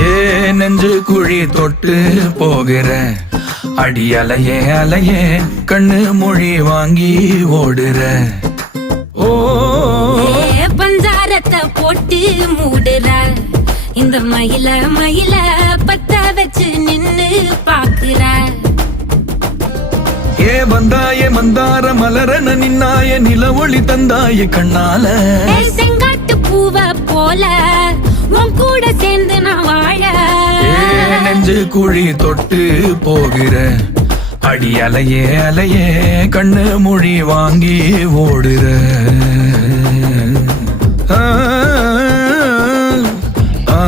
ஏ நெஞ்சு குழி தொட்டு போகிற அடி அலையே அலையே கண்ணு மொழி வாங்கி ஓடுற. ஓ பஞ்சாரத்தை போட்டு மூடுற இந்த மயில மயில பத்த வச்சு நின்னு பாக்குற. ஏ வந்தாய மந்தார மலரன நின்னாய நில ஒளி தந்தாய கண்ணால. செங்காட்டு பூவ போல உன் கூட சேர்ந்து நான் வாழ. நெஞ்சு குழி தொட்டு போகிற அடி அலையே அலையே கண்ணு மொழி வாங்கி ஓடுற. ஆ ஆ